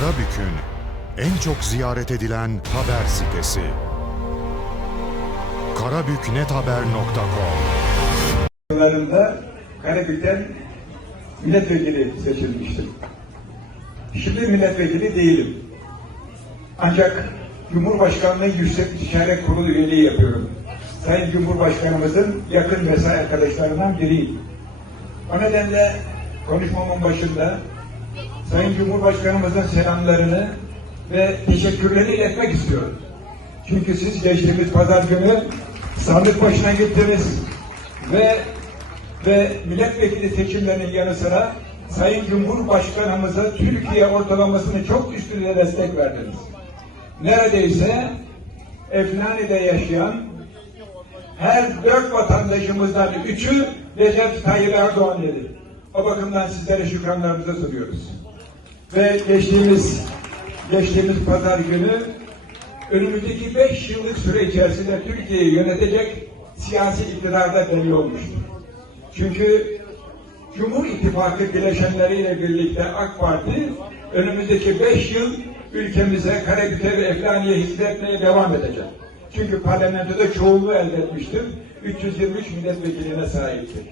Karabük'ün en çok ziyaret edilen haber sitesi. karabüknethaber.com yıllarında Karabük'ten milletvekili seçilmiştim. Şimdi milletvekili değilim. Ancak Cumhurbaşkanlığı Yüksek İstişare Kurulu üyeliği yapıyorum. Sayın Cumhurbaşkanımızın yakın mesai arkadaşlarından biriyim. O nedenle konuşmamın başında Sayın Cumhurbaşkanımızın selamlarını ve teşekkürleri iletmek istiyorum. Çünkü siz geçtiğimiz pazar günü sandık başına gittiniz ve ve milletvekili seçimlerinin yanı sıra Sayın Cumhurbaşkanımıza Türkiye ortalamasını çok üstünde destek verdiniz. Neredeyse Eflani'de yaşayan her dört vatandaşımızdan üçü Recep Tayyip Erdoğan dedi. O bakımdan sizlere şükranlarımızı sunuyoruz. Ve geçtiğimiz geçtiğimiz pazar günü önümüzdeki beş yıllık süre içerisinde Türkiye'yi yönetecek siyasi iktidarda belli olmuştur. Çünkü Cumhur İttifakı bileşenleriyle birlikte AK Parti önümüzdeki beş yıl ülkemize, Karabük'e ve Eflani'ye hizmet etmeye devam edecek. Çünkü parlamentoda çoğunluğu elde etmiştir. 323 milletvekiline sahiptir.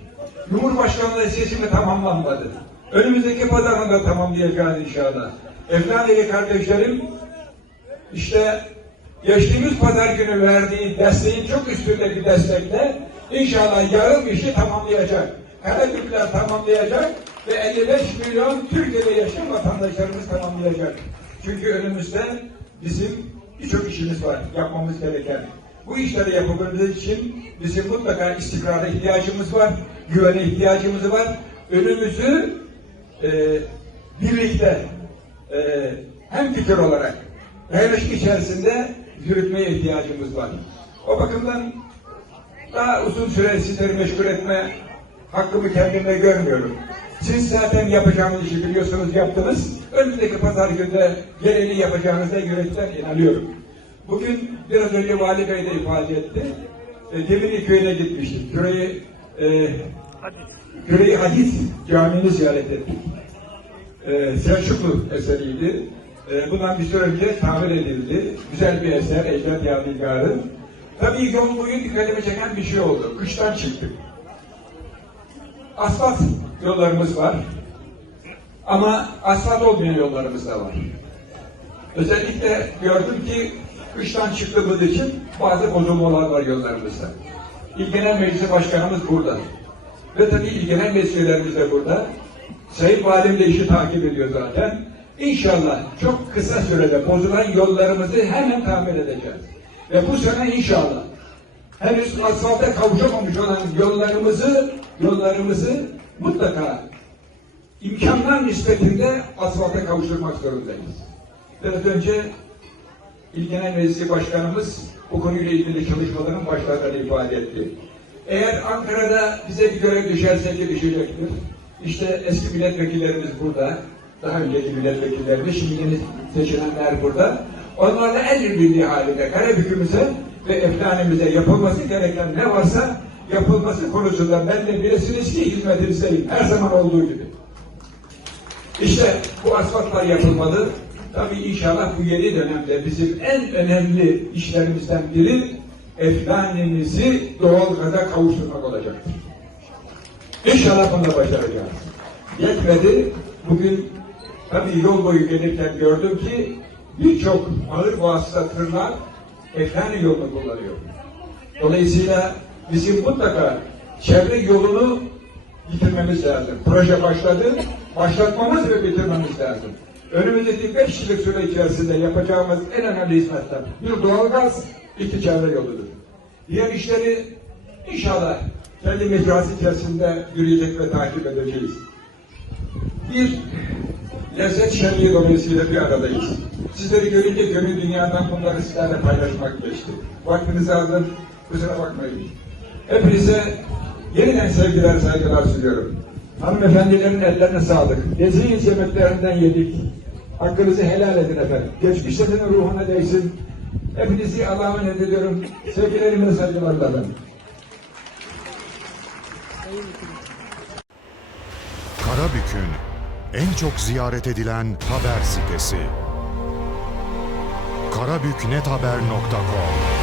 Cumhurbaşkanlığı seçimi tamamlanmadı. Önümüzdeki pazarını da tamamlayacağız inşallah. Eflani'li kardeşlerim işte geçtiğimiz pazar günü verdiği desteğin çok üstünde bir destekle inşallah yarım işi tamamlayacak. Karabükler tamamlayacak ve 55 milyon Türkiye'de yaşayan vatandaşlarımız tamamlayacak. Çünkü önümüzde bizim birçok işimiz var yapmamız gereken. Bu işleri yapabilmemiz için bizim mutlaka istikrara ihtiyacımız var, güvene ihtiyacımız var. Önümüzü e, birlikte e, hem fikir olarak dayanışma içerisinde yürütmeye ihtiyacımız var. O bakımdan daha uzun süre sizleri meşgul etme hakkımı kendimde görmüyorum. Siz zaten yapacağınız işi biliyorsunuz yaptınız. Önümüzdeki pazar günde gereğini yapacağınıza yürekten inanıyorum. Bugün biraz önce Vali Bey de ifade etti. E, Demirli köyüne gitmiştik. Küreyi, e, Küreyi Hadis Camii'ni ziyaret ettik. E, Selçuklu eseriydi. E, bundan bir süre önce tamir edildi. Güzel bir eser, Ecdat Yadigarı. Tabii yol boyu dikkatimi çeken bir şey oldu. Kıştan çıktık. Asfalt yollarımız var. Ama asfalt olmayan yollarımız da var. Özellikle gördüm ki kıştan çıktığımız için bazı bozulmalar var yollarımızda. İl Genel Meclisi Başkanımız burada. Ve tabii İl Genel Meclislerimiz de burada. Sayın Valim de işi takip ediyor zaten. İnşallah çok kısa sürede bozulan yollarımızı hemen tamir edeceğiz. Ve bu sene inşallah henüz asfalta kavuşamamış olan yollarımızı yollarımızı mutlaka imkanlar nispetinde asfalta kavuşturmak zorundayız. Biraz önce İl Genel Meclisi Başkanımız bu konuyla ilgili çalışmaların başladığını ifade etti. Eğer Ankara'da bize bir görev düşerse ki düşecektir. İşte eski milletvekillerimiz burada. Daha önceki milletvekillerimiz, şimdi yeni seçilenler burada. Onlarla el birliği halinde Karabük'ümüze ve Eflanimize yapılması gereken ne varsa yapılması konusunda ben de bilesiniz ki hizmetinizdeyim. Her zaman olduğu gibi. İşte bu asfaltlar yapılmalı. Tabii inşallah bu yeni dönemde bizim en önemli işlerimizden biri Eflanimizi doğal gaza kavuşturmak olacaktır. İnşallah bunu başaracağız. Yetmedi. Bugün tabii yol boyu gelirken gördüm ki birçok ağır vasıta tırlar Eflani yolunu kullanıyor. Dolayısıyla bizim mutlaka çevre yolunu bitirmemiz lazım. Proje başladı, başlatmamız ve bitirmemiz lazım. Önümüzdeki beş yıllık süre içerisinde yapacağımız en önemli hizmetler bir doğalgaz, iki çevre yoludur. Diğer işleri inşallah kendi mecrası içerisinde yürüyecek ve takip edeceğiz. Bir lezzet şenliği dolayısıyla bir aradayız. Sizleri görünce gönül dünyadan bunları sizlerle paylaşmak geçti. Vaktinizi aldım, kusura bakmayın. Hepinize yeniden sevgiler, saygılar sunuyorum. Hanımefendilerin ellerine sağlık. Leziz yemeklerinden yedik. Hakkınızı helal edin efendim. Geçmişlerinin ruhuna değsin. Hepinizi Allah'a emanet ediyorum. Sevgilerimi efendim. Karabük'ün en çok ziyaret edilen haber sitesi. karabüknethaber.com